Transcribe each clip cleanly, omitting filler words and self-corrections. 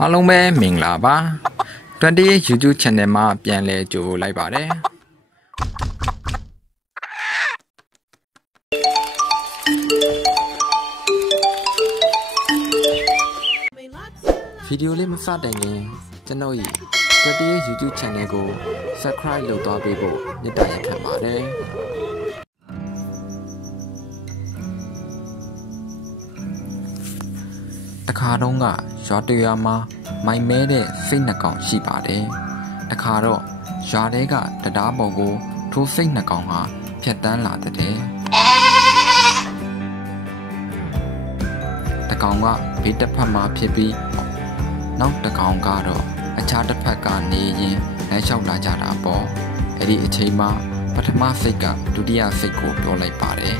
အားလုံးပဲမင်္ဂလာပါ28 YouTube Channel မှာပြန်လဲကြိုလိုက်ပါတယ်ဗီဒီယိုလေးမစတင်ခင်ကျွန်တော်၏28 YouTube Channel ကို Subscribe လုပ်သွားပေးဖို့မေတ္တာရပ်ခံပါတယ်တခါတော့ကရွာတရွာမှာမိုင်မဲတဲ့စိတ်နှကောင်ရှိပါတယ်တခါတော့ရွာထဲကတရားပေါ်ကိုထိုးစိတ်နှကောင်ဟာဖြတ်တန်းလာတဲ့တကောင်ကဘေးတစ်ဖက်မှာဖြစ်ပြီးနောက်တကောင်ကတော့အခြားတစ်ဖက်ကနေရင်လမ်းလျှောက်လာကြတာပေါ့အဲ့ဒီအချိန်မှာပထမစိတ်ကဒုတိယစိတ်ကိုပြောလိုက်ပါတယ်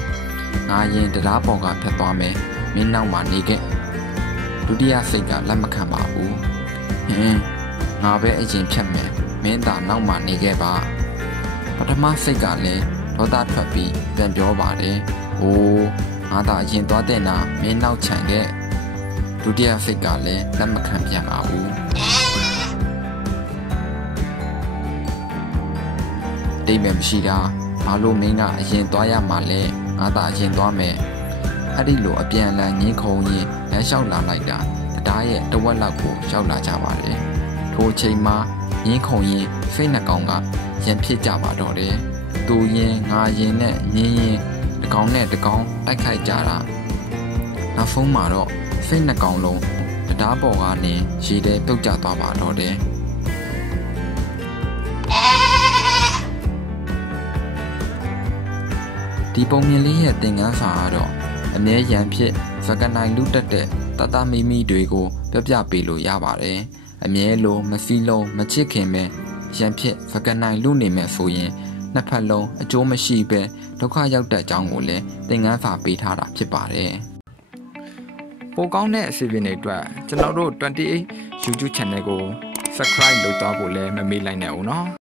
ငါရင်တရားပေါ်ကဖြတ်သွားမယ်မင်းနောက်မှာနေခဲ့ဒုတိယစိတ်ကလက်မခံပါဘူးငါပဲအရင်ဖြတ်မယ်မင်းသာနောက်မှနေခဲ့ပါပထမစိတ်ကလည်းဒေါသထွက်ပြီးပြန်ပြောပါတယ်ဟိုးငါသာအရင်သွားတဲ့နာမင်းနောက်ချန်ခဲ့ဒုတိယစိတ်ကလည်းလက်မခံပြန်ပါဘူးတိတ်မဲ့မရှိတာဘာလို့မင်းကအရင်သွားရမှာလဲငါသာအရင်သွားမယ်အဲ့ဒီလိုအပြန်အလှန်ငင်းခုံရင်လမ်းလျှောက်လာလိုက်တာတရားရဲ့တဝက်လောက်ကိုရောက်လာကြပါတယ်ထိုအချိန်မှာငင်းခုံရင်စိတ်နှကောင်ကရန်ဖြစ်ကြပါတော့တယ်သူရင်ငါရင်နဲ့ငင်းရင်တကောင်နဲ့တကောင်တိုက်ခိုက်ကြတာနောက်ဆုံးမှာတော့စိတ်နှကောင်လုံးတရားပေါ်ကနေရေထဲပြုတ်ကျသွားပါတော့တယ်ဒီပုံမြင်လေးရဲ့သင်ခန်းစာကတော့အမြဲရန်ဖြစ်စကနိုင်လူတက်တဲ့တတမိမိတွေကိုပြပြပေးလို့ရပါတယ်အမြဲလိုမစီးလုံးမချစ်ခင်ပဲရန်ဖြစ်စကနိုင်လူနေမဲ့ဆိုရင်နှစ်ဖက်လုံးအကျိုးမရှိပဲဒုက္ခရောက်တဲ့အကြောင်းကိုလည်းသင်ခန်းစာပေးထားတာဖြစ်ပါတယ်ပိုကောင်းတဲ့အစီအစဉ်တွေအတွက်ကျွန်တော်တို့28 YouTube Channel ကို Subscribe လုပ်သွားဖို့လည်းမမေ့လိုက်နဲ့ဦးနော်